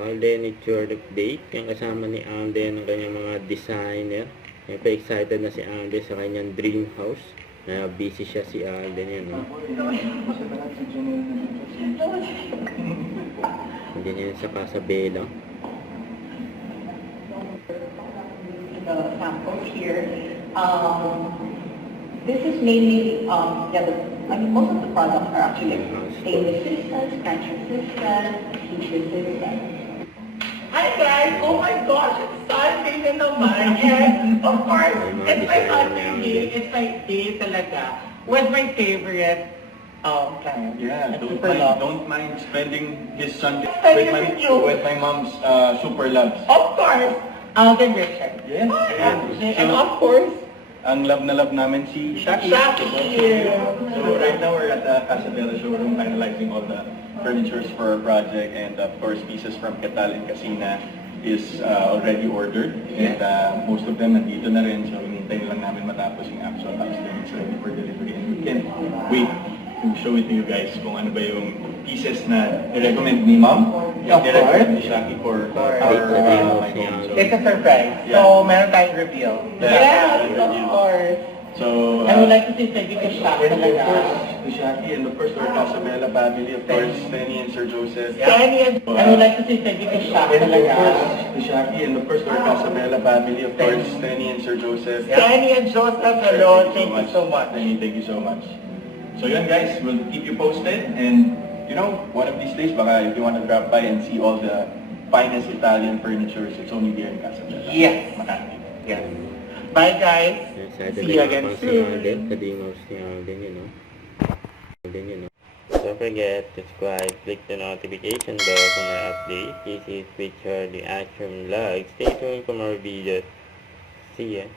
Alden update. Yung kasama ni Alden ng kanyang mga designer. Siyempre excited na si Alden sa kanyang dream house. Na busy siya si Alden yan. No? Hindi niya sa Casabela. The samples here. This is mainly, most of the products are actually stainless resistant, scratch resistant, heat resistant. Hi guys! Oh my gosh! It's Sunday na naman! And of course, it's my Sunday day. It's my day talaga. With my favorite client. Yeah, Super Loves. don't mind spending his Sunday Spending with you. with my mom's Super Loves. Of course, Alden Richard. Yes. And of course, Ang love na love namin si Shaki. Shaki. So right now we're at the Casabela showroom finalizing all the furnitures for our project, and of course pieces from Ketal and Casina is already ordered, and most of them nandito na rin, so hinintay lang namin matapos yung actual house, then it's ready for delivery, and we can't wait to show it to you guys kung ano ba yung pieces na i-recommend ni Mom and i-recommend ni Shaki for our my home. So, It's a surprise. Yeah. So, meron tayong reveal. Yeah. Yes, of course. So, I would like to say thank you to Shaq and of talaga. course, the Shaki, and of course, our Casabela family, of course, Penny and Sir Joseph. Kenny, and I would like to say thank you to Shaq And of talaga. course, the Shaki, and of course, our Casabela family, of course, Penny and Sir Joseph. Kenny and Joseph, hello. Thank you so much. Penny, thank you so much. So yun guys, we'll keep you posted, and you know, one of these days, baka if you want to drop by and see all the finest Italian furnitures, it's only here in Casabela. Yes. Makati. Yes. Bye guys. Excited See you na again ako si soon. Alden. Sa dream house ni Alden yun. No? Alden yun. No? Don't forget to subscribe, click the notification bell for more updates. This is Richard, the Action Vlog. Stay tuned for more videos. See ya.